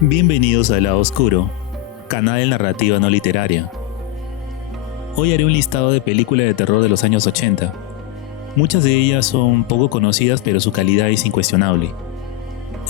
Bienvenidos al Lado Oscuro, canal de narrativa no literaria. Hoy haré un listado de películas de terror de los años 80. Muchas de ellas son poco conocidas, pero su calidad es incuestionable.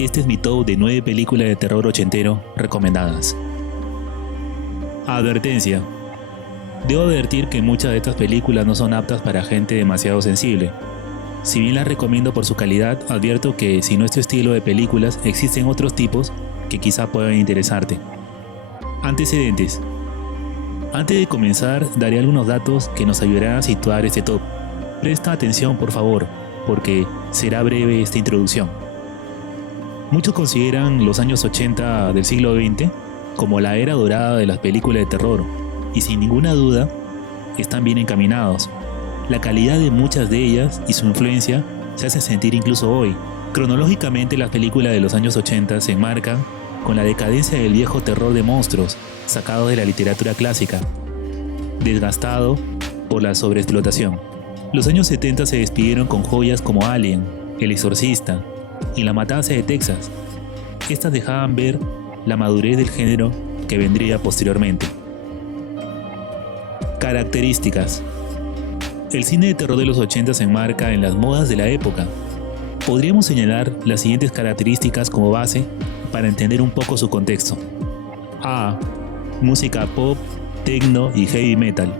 Este es mi top de 9 películas de terror ochentero recomendadas. Advertencia. Debo advertir que muchas de estas películas no son aptas para gente demasiado sensible. Si bien las recomiendo por su calidad, advierto que si no es tu estilo de películas, existen otros tipos que quizá puedan interesarte. Antecedentes. Antes de comenzar, daré algunos datos que nos ayudarán a situar este top. Presta atención, por favor, porque será breve esta introducción. Muchos consideran los años 80 del siglo XX como la era dorada de las películas de terror, y sin ninguna duda, están bien encaminados. La calidad de muchas de ellas y su influencia se hace sentir incluso hoy. Cronológicamente, las películas de los años 80 se enmarcan con la decadencia del viejo terror de monstruos sacado de la literatura clásica, desgastado por la sobreexplotación. Los años 70 se despidieron con joyas como Alien, El Exorcista y La Matanza de Texas. Estas dejaban ver la madurez del género que vendría posteriormente. Características. El cine de terror de los 80 se enmarca en las modas de la época. Podríamos señalar las siguientes características como base para entender un poco su contexto. A. Música pop, techno y heavy metal.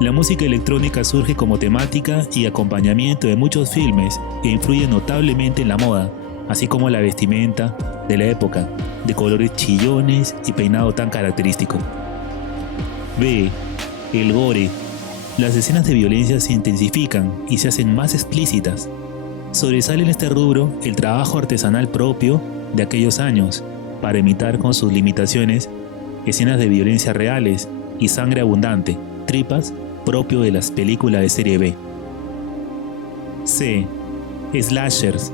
La música electrónica surge como temática y acompañamiento de muchos filmes e influye notablemente en la moda, así como la vestimenta de la época, de colores chillones y peinado tan característico. B. El gore. Las escenas de violencia se intensifican y se hacen más explícitas. Sobresale en este rubro el trabajo artesanal propio de aquellos años, para imitar con sus limitaciones escenas de violencia reales y sangre abundante, tripas, propio de las películas de serie B. C. Slashers.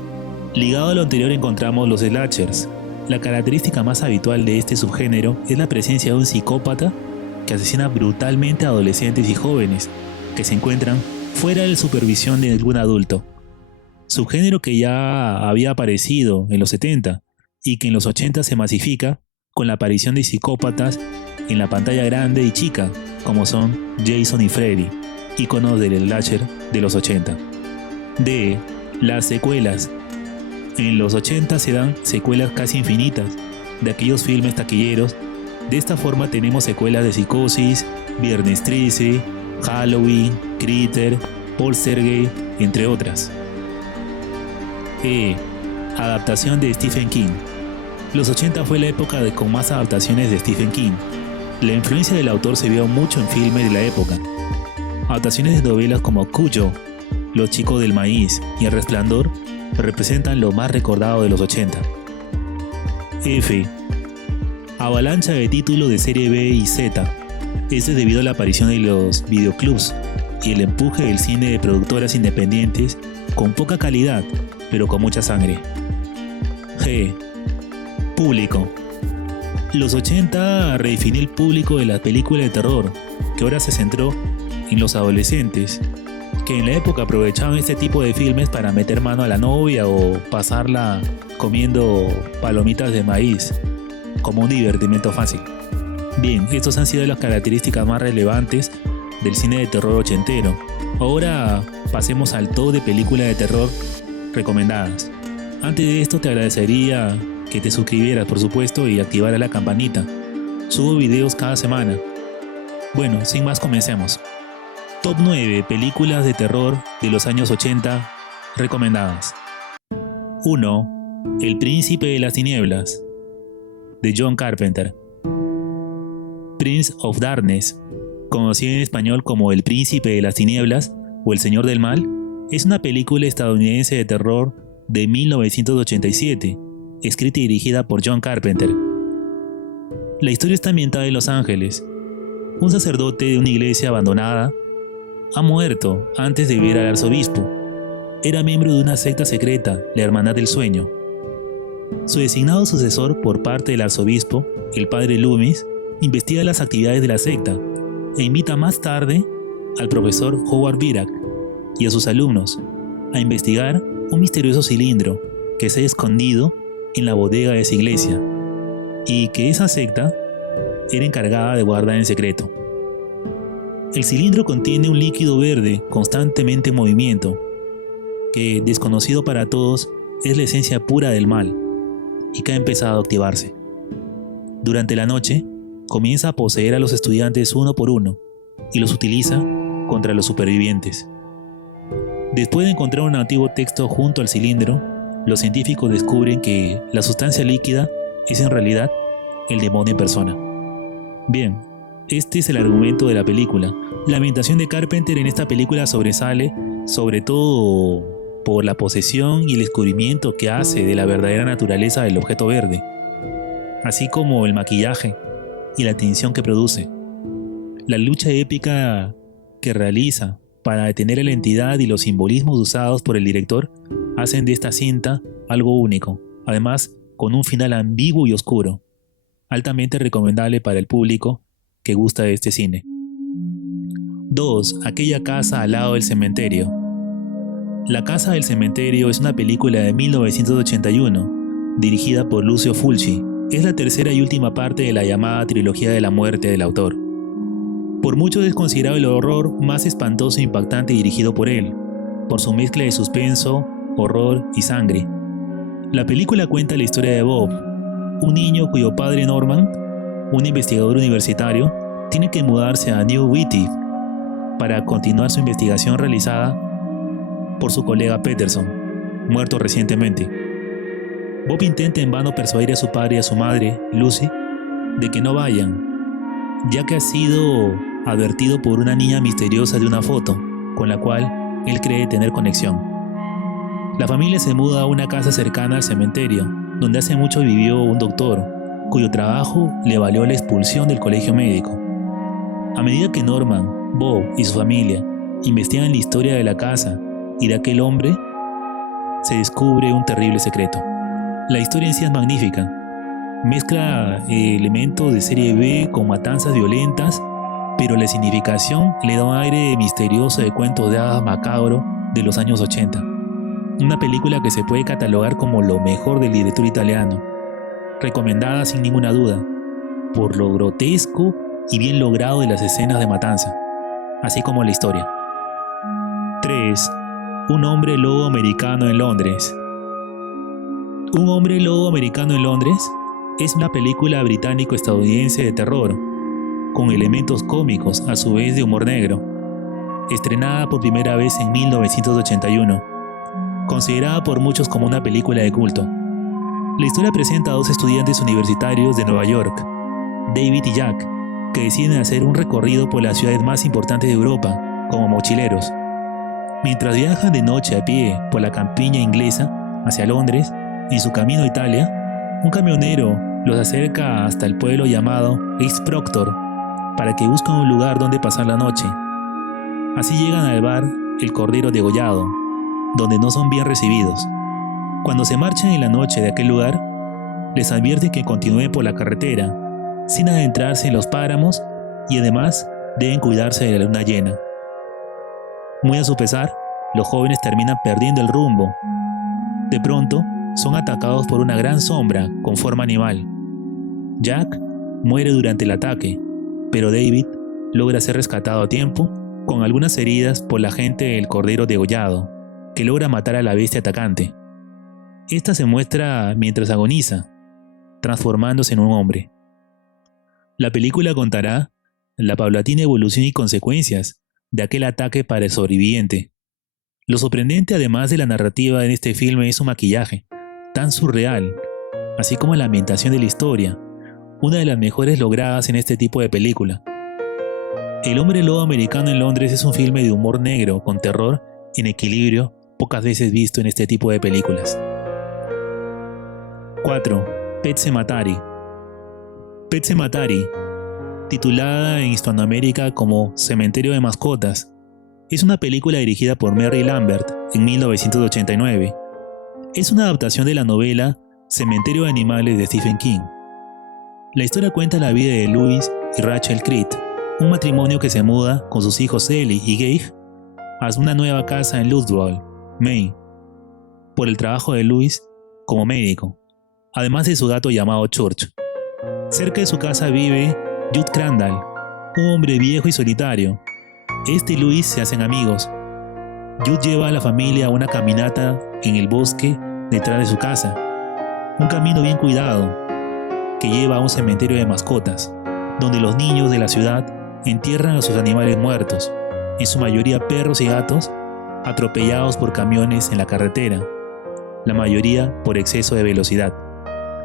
Ligado a lo anterior encontramos los slashers. La característica más habitual de este subgénero es la presencia de un psicópata que asesina brutalmente a adolescentes y jóvenes que se encuentran fuera de la supervisión de algún adulto. Subgénero que ya había aparecido en los 70 y que en los 80 se masifica con la aparición de psicópatas en la pantalla grande y chica, como son Jason y Freddy, íconos del slasher de los 80. D. Las secuelas. En los 80 se dan secuelas casi infinitas de aquellos filmes taquilleros. De esta forma tenemos secuelas de Psicosis, Viernes 13, Halloween, Critter, Poltergeist, entre otras. E. Adaptación de Stephen King. Los 80 fue la época con más adaptaciones de Stephen King. La influencia del autor se vio mucho en filmes de la época. Adaptaciones de novelas como Cuyo, Los chicos del maíz y El resplandor representan lo más recordado de los 80. F. Avalancha de títulos de serie B y Z. Este es debido a la aparición de los videoclubs y el empuje del cine de productoras independientes con poca calidad, pero con mucha sangre. G. Público. Los 80 redefinió el público de las películas de terror, que ahora se centró en los adolescentes, que en la época aprovechaban este tipo de filmes para meter mano a la novia o pasarla comiendo palomitas de maíz, como un divertimento fácil. Bien, estas han sido las características más relevantes del cine de terror ochentero. Ahora pasemos al top de películas de terror recomendadas. Antes de esto te agradecería que te suscribieras, por supuesto, y activaras la campanita. Subo videos cada semana. Bueno, sin más, comencemos. Top 9 películas de terror de los años 80 recomendadas. 1. El príncipe de las tinieblas, de John Carpenter. Prince of Darkness, conocido en español como El príncipe de las tinieblas o El señor del mal, es una película estadounidense de terror de 1987, escrita y dirigida por John Carpenter. La historia está ambientada en Los Ángeles. Un sacerdote de una iglesia abandonada ha muerto antes de ver al arzobispo. Era miembro de una secta secreta, la Hermandad del Sueño. Su designado sucesor por parte del arzobispo, el padre Loomis, investiga las actividades de la secta e invita más tarde al profesor Howard Virak y a sus alumnos a investigar un misterioso cilindro que se ha escondido en la bodega de esa iglesia. y que esa secta era encargada de guardar en secreto. El cilindro contiene un líquido verde constantemente en movimiento, que, desconocido para todos, es la esencia pura del mal, y que ha empezado a activarse. Durante la noche, comienza a poseer a los estudiantes uno por uno, y los utiliza contra los supervivientes. Después de encontrar un antiguo texto junto al cilindro, los científicos descubren que la sustancia líquida es en realidad el demonio en persona. Bien, este es el argumento de la película. La ambientación de Carpenter en esta película sobresale sobre todo por la posesión y el descubrimiento que hace de la verdadera naturaleza del objeto verde, así como el maquillaje y la tensión que produce. La lucha épica que realiza para detener a la entidad y los simbolismos usados por el director hacen de esta cinta algo único, además con un final ambiguo y oscuro, altamente recomendable para el público que gusta de este cine. 2. Aquella casa al lado del cementerio. La casa del cementerio es una película de 1981, dirigida por Lucio Fulci. Es la tercera y última parte de la llamada trilogía de la muerte del autor. Por muchos es considerado el horror más espantoso e impactante dirigido por él, por su mezcla de suspenso, horror y sangre. La película cuenta la historia de Bob, un niño cuyo padre Norman, un investigador universitario, tiene que mudarse a New Witty para continuar su investigación realizada por su colega Peterson, muerto recientemente. Bob intenta en vano persuadir a su padre y a su madre, Lucy, de que no vayan, ya que ha sido advertido por una niña misteriosa de una foto, con la cual él cree tener conexión. La familia se muda a una casa cercana al cementerio, donde hace mucho vivió un doctor, cuyo trabajo le valió la expulsión del colegio médico. A medida que Norman, Bob y su familia investigan la historia de la casa y de aquel hombre, se descubre un terrible secreto. La historia en sí es magnífica. Mezcla elementos de serie B con matanzas violentas, pero la significación le da un aire misterioso de cuentos de hadas macabro de los años 80. Una película que se puede catalogar como lo mejor del director italiano, recomendada sin ninguna duda, por lo grotesco y bien logrado de las escenas de matanza, así como la historia. 3. Un hombre lobo americano en Londres. Un hombre lobo americano en Londres es una película británico-estadounidense de terror, con elementos cómicos a su vez de humor negro, estrenada por primera vez en 1981, considerada por muchos como una película de culto. La historia presenta a dos estudiantes universitarios de Nueva York, David y Jack, que deciden hacer un recorrido por las ciudades más importantes de Europa, como mochileros. Mientras viajan de noche a pie por la campiña inglesa hacia Londres, en su camino a Italia, un camionero los acerca hasta el pueblo llamado East Proctor para que busquen un lugar donde pasar la noche. Así llegan al bar El Cordero Degollado, donde no son bien recibidos. Cuando se marchan en la noche de aquel lugar, les advierten que continúen por la carretera, sin adentrarse en los páramos, y además deben cuidarse de la luna llena. Muy a su pesar, los jóvenes terminan perdiendo el rumbo. De pronto, son atacados por una gran sombra con forma animal. Jack muere durante el ataque, pero David logra ser rescatado a tiempo, con algunas heridas por la gente del Cordero Degollado, que logra matar a la bestia atacante. Esta se muestra mientras agoniza, transformándose en un hombre. La película contará la paulatina evolución y consecuencias de aquel ataque para el sobreviviente. Lo sorprendente, además de la narrativa en este filme, es su maquillaje, tan surreal, así como la ambientación de la historia, una de las mejores logradas en este tipo de película. El hombre lobo americano en Londres es un filme de humor negro con terror en equilibrio, pocas veces visto en este tipo de películas. 4. Pet Sematary. Pet Sematary, titulada en Hispanoamérica como Cementerio de Mascotas, es una película dirigida por Mary Lambert en 1989. Es una adaptación de la novela Cementerio de Animales de Stephen King. La historia cuenta la vida de Louis y Rachel Creed, un matrimonio que se muda con sus hijos Ellie y Gabe a una nueva casa en Ludlow, Maine, por el trabajo de Louis como médico, además de su gato llamado Church. Cerca de su casa vive Judd Crandall, un hombre viejo y solitario. Este y Louis se hacen amigos. Judd lleva a la familia a una caminata en el bosque detrás de su casa, un camino bien cuidado que lleva a un cementerio de mascotas, donde los niños de la ciudad entierran a sus animales muertos, en su mayoría perros y gatos, atropellados por camiones en la carretera, la mayoría por exceso de velocidad.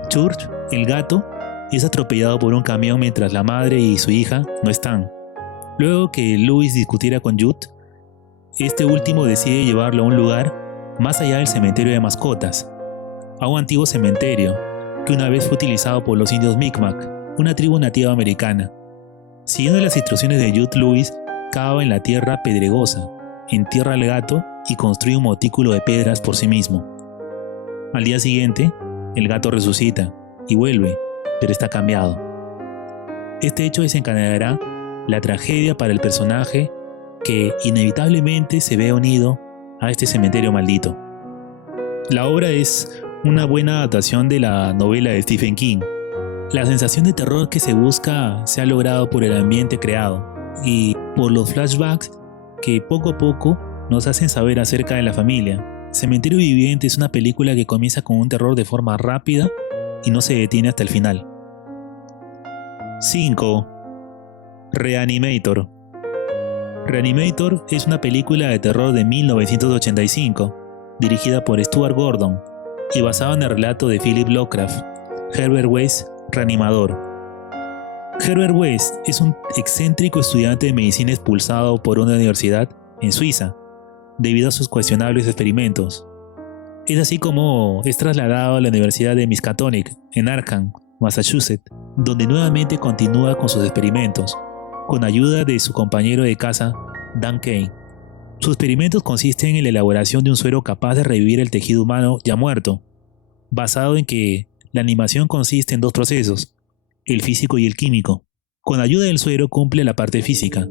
Church, el gato, es atropellado por un camión mientras la madre y su hija no están. Luego que Louis discutiera con Judd, este último decide llevarlo a un lugar más allá del cementerio de mascotas, a un antiguo cementerio que una vez fue utilizado por los indios Mi'kmaq, una tribu nativa americana. Siguiendo las instrucciones de Judd, Louis cava en la tierra pedregosa, entierra al gato y construye un montículo de piedras por sí mismo. Al día siguiente, el gato resucita y vuelve, pero está cambiado. Este hecho desencadenará la tragedia para el personaje que inevitablemente se ve unido a este cementerio maldito. La obra es una buena adaptación de la novela de Stephen King. La sensación de terror que se busca se ha logrado por el ambiente creado y por los flashbacks que poco a poco nos hacen saber acerca de la familia. Cementerio Viviente es una película que comienza con un terror de forma rápida y no se detiene hasta el final. 5. Reanimator. Reanimator es una película de terror de 1985, dirigida por Stuart Gordon y basada en el relato de Philip Lovecraft, Herbert West, Reanimador. Herbert West es un excéntrico estudiante de medicina expulsado por una universidad en Suiza, debido a sus cuestionables experimentos. Es así como es trasladado a la Universidad de Miskatonic, en Arkham, Massachusetts, donde nuevamente continúa con sus experimentos, con ayuda de su compañero de casa, Dan Kane. Sus experimentos consisten en la elaboración de un suero capaz de revivir el tejido humano ya muerto, basado en que la animación consiste en dos procesos, el físico y el químico. Con ayuda del suero cumple la parte física,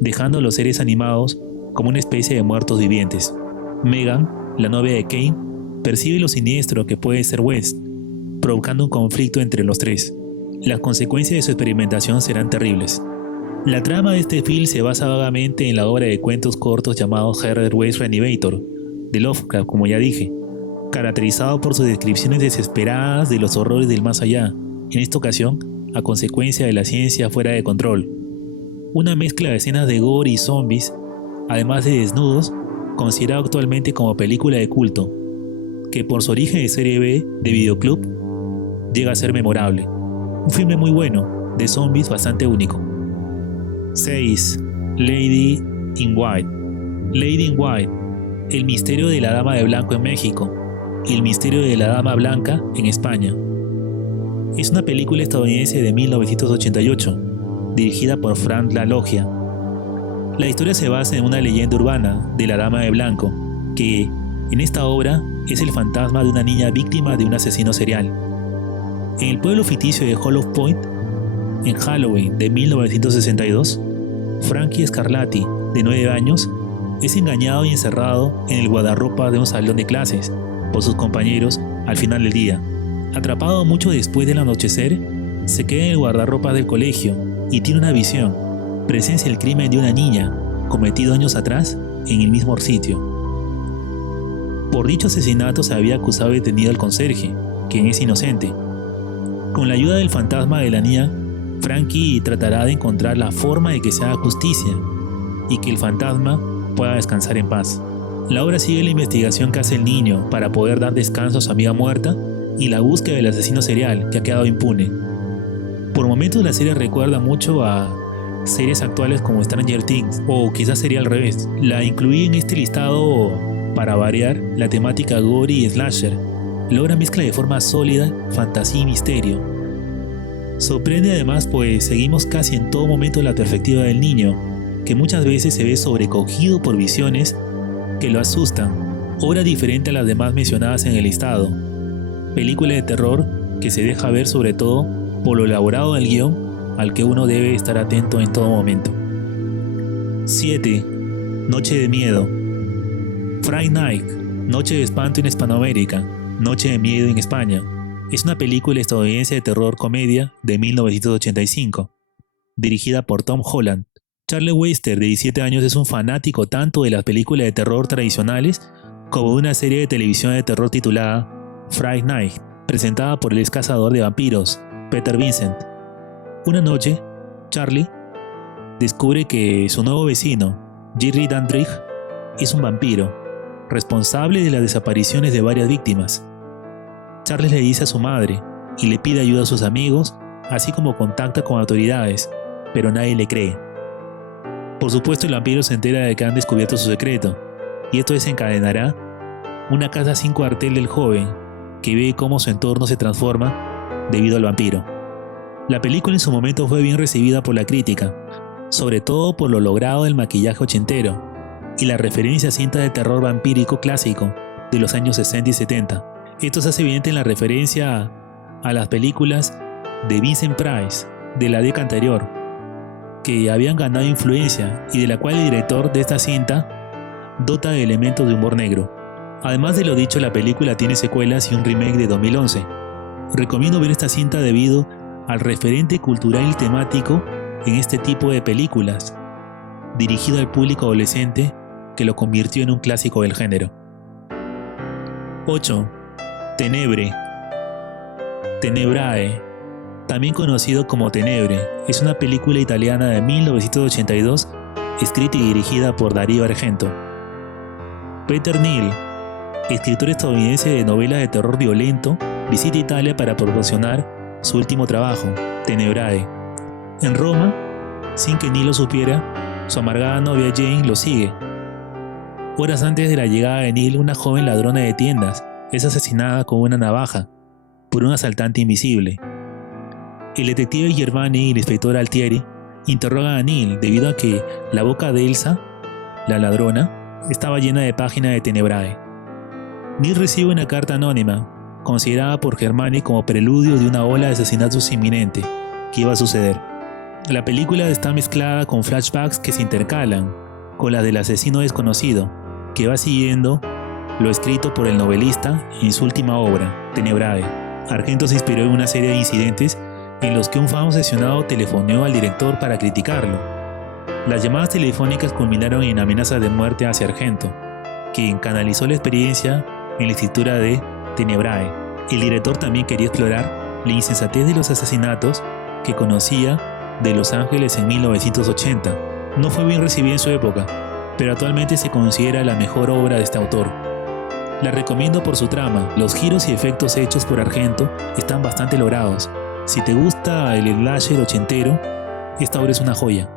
dejando a los seres animados como una especie de muertos vivientes. Megan, la novia de Kane, percibe lo siniestro que puede ser West, provocando un conflicto entre los tres. Las consecuencias de su experimentación serán terribles. La trama de este film se basa vagamente en la obra de cuentos cortos llamado Herbert West Reanimator, de Lovecraft, como ya dije, caracterizado por sus descripciones desesperadas de los horrores del más allá, en esta ocasión a consecuencia de la ciencia fuera de control. Una mezcla de escenas de gore y zombies, además de desnudos, considerado actualmente como película de culto, que por su origen de serie B de videoclub, llega a ser memorable. Un filme muy bueno, de zombies bastante único. 6. Lady in White. Lady in White, el misterio de la dama de blanco en México y el misterio de la dama blanca en España. Es una película estadounidense de 1988, dirigida por Frank LaLoggia. La historia se basa en una leyenda urbana de la dama de blanco, que, en esta obra, es el fantasma de una niña víctima de un asesino serial. En el pueblo ficticio de Hollow Point, en Halloween de 1962, Frankie Scarlatti, de 9 años, es engañado y encerrado en el guardarropa de un salón de clases por sus compañeros al final del día. Atrapado mucho después del anochecer, se queda en el guardarropa del colegio y tiene una visión. Presencia el crimen de una niña, cometido años atrás en el mismo sitio. Por dicho asesinato se había acusado y detenido al conserje, quien es inocente. Con la ayuda del fantasma de la niña, Frankie tratará de encontrar la forma de que se haga justicia y que el fantasma pueda descansar en paz. La obra sigue la investigación que hace el niño para poder dar descanso a su amiga muerta y la búsqueda del asesino serial que ha quedado impune. Por momentos la serie recuerda mucho a series actuales como Stranger Things, o quizás sería al revés. La incluí en este listado para variar la temática gore y slasher. La obra mezcla de forma sólida fantasía y misterio. Sorprende además pues seguimos casi en todo momento la perspectiva del niño, que muchas veces se ve sobrecogido por visiones que lo asustan, obra diferente a las demás mencionadas en el listado. Película de terror que se deja ver sobre todo por lo elaborado del guión, al que uno debe estar atento en todo momento. 7. Noche de miedo. Fright Night, Noche de espanto en Hispanoamérica, Noche de miedo en España, Es una película estadounidense de terror comedia de 1985, dirigida por Tom Holland. Charlie Webster, de 17 años, es un fanático tanto de las películas de terror tradicionales como de una serie de televisión de terror titulada Fright Night, presentada por el ex cazador de vampiros, Peter Vincent. Una noche, Charlie descubre que su nuevo vecino, Jerry Dandridge, es un vampiro, responsable de las desapariciones de varias víctimas. Charlie le dice a su madre y le pide ayuda a sus amigos, así como contacta con autoridades, pero nadie le cree. Por supuesto, el vampiro se entera de que han descubierto su secreto, y esto desencadenará una casa sin cuartel del joven, que ve cómo su entorno se transforma debido al vampiro. La película en su momento fue bien recibida por la crítica, sobre todo por lo logrado del maquillaje ochentero y la referencia a cintas de terror vampírico clásico de los años 60 y 70. Esto se hace evidente en la referencia a las películas de Vincent Price de la década anterior, que habían ganado influencia y de la cual el director de esta cinta dota de elementos de humor negro. Además de lo dicho, la película tiene secuelas y un remake de 2011. Recomiendo ver esta cinta debido al referente cultural y temático en este tipo de películas, dirigido al público adolescente que lo convirtió en un clásico del género. 8. Tenebre. Tenebrae, también conocido como Tenebre, es una película italiana de 1982 escrita y dirigida por Dario Argento. Peter Neal, escritor estadounidense de novelas de terror violento, visita Italia para promocionar su último trabajo, Tenebrae. En Roma, sin que Neal lo supiera, su amargada novia Jane lo sigue. Horas antes de la llegada de Neal, una joven ladrona de tiendas es asesinada con una navaja por un asaltante invisible. El detective Germani y el inspector Altieri interrogan a Neal debido a que la boca de Elsa, la ladrona, estaba llena de páginas de Tenebrae. Neal recibe una carta anónima, considerada por Germani como preludio de una ola de asesinatos inminente que iba a suceder. La película está mezclada con flashbacks que se intercalan con las del asesino desconocido, que va siguiendo lo escrito por el novelista en su última obra, Tenebrae. Argento se inspiró en una serie de incidentes en los que un fan obsesionado telefoneó al director para criticarlo. Las llamadas telefónicas culminaron en amenazas de muerte hacia Argento, quien canalizó la experiencia en la escritura de Tenebrae. El director también quería explorar la insensatez de los asesinatos que conocía de Los Ángeles en 1980. No fue bien recibida en su época, pero actualmente se considera la mejor obra de este autor. La recomiendo por su trama. Los giros y efectos hechos por Argento están bastante logrados. Si te gusta el slasher ochentero, esta obra es una joya.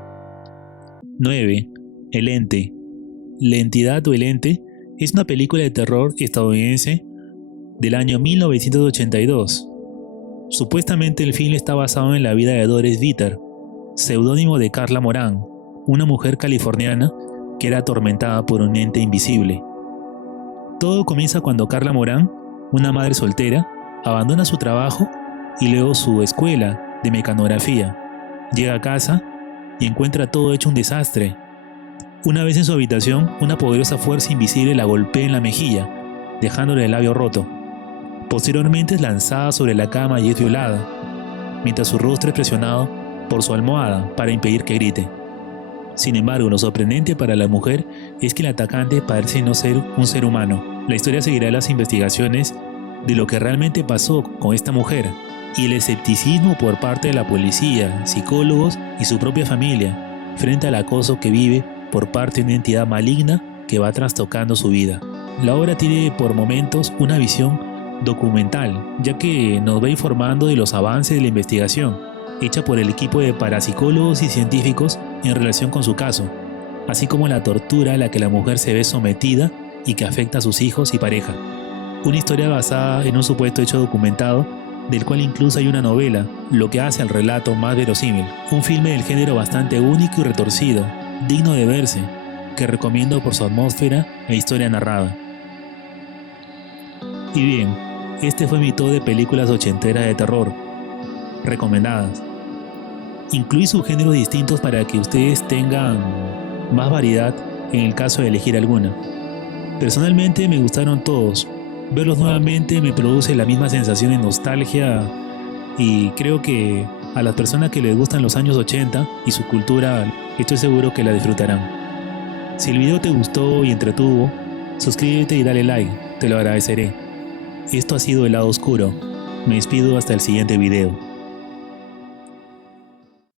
9. El Ente. La Entidad o El Ente es una película de terror estadounidense del año 1982. Supuestamente el film está basado en la vida de Doris Viter, seudónimo de Carla Moran, una mujer californiana que era atormentada por un ente invisible. Todo comienza cuando Carla Moran, una madre soltera, abandona su trabajo y luego su escuela de mecanografía. Llega a casa y encuentra todo hecho un desastre. Una vez en su habitación, una poderosa fuerza invisible la golpea en la mejilla, dejándole el labio roto. Posteriormente es lanzada sobre la cama y es violada, mientras su rostro es presionado por su almohada para impedir que grite. Sin embargo, lo sorprendente para la mujer es que el atacante parece no ser un ser humano. La historia seguirá las investigaciones de lo que realmente pasó con esta mujer y el escepticismo por parte de la policía, psicólogos y su propia familia frente al acoso que vive por parte de una entidad maligna que va trastocando su vida. La obra tiene por momentos una visión documental, ya que nos va informando de los avances de la investigación hecha por el equipo de parapsicólogos y científicos en relación con su caso, así como la tortura a la que la mujer se ve sometida y que afecta a sus hijos y pareja. Una historia basada en un supuesto hecho documentado, del cual incluso hay una novela, lo que hace al relato más verosímil. Un filme del género bastante único y retorcido, digno de verse, que recomiendo por su atmósfera e historia narrada. Y bien, este fue mi top de películas ochenteras de terror recomendadas. Incluí subgéneros distintos para que ustedes tengan más variedad en el caso de elegir alguna. Personalmente me gustaron todos, Verlos nuevamente me produce la misma sensación de nostalgia y creo que a las personas que les gustan los años 80 y su cultura, estoy seguro que la disfrutarán. Si el video te gustó y entretuvo, suscríbete y dale like, te lo agradeceré. Esto ha sido El Lado Oscuro. Me despido hasta el siguiente video.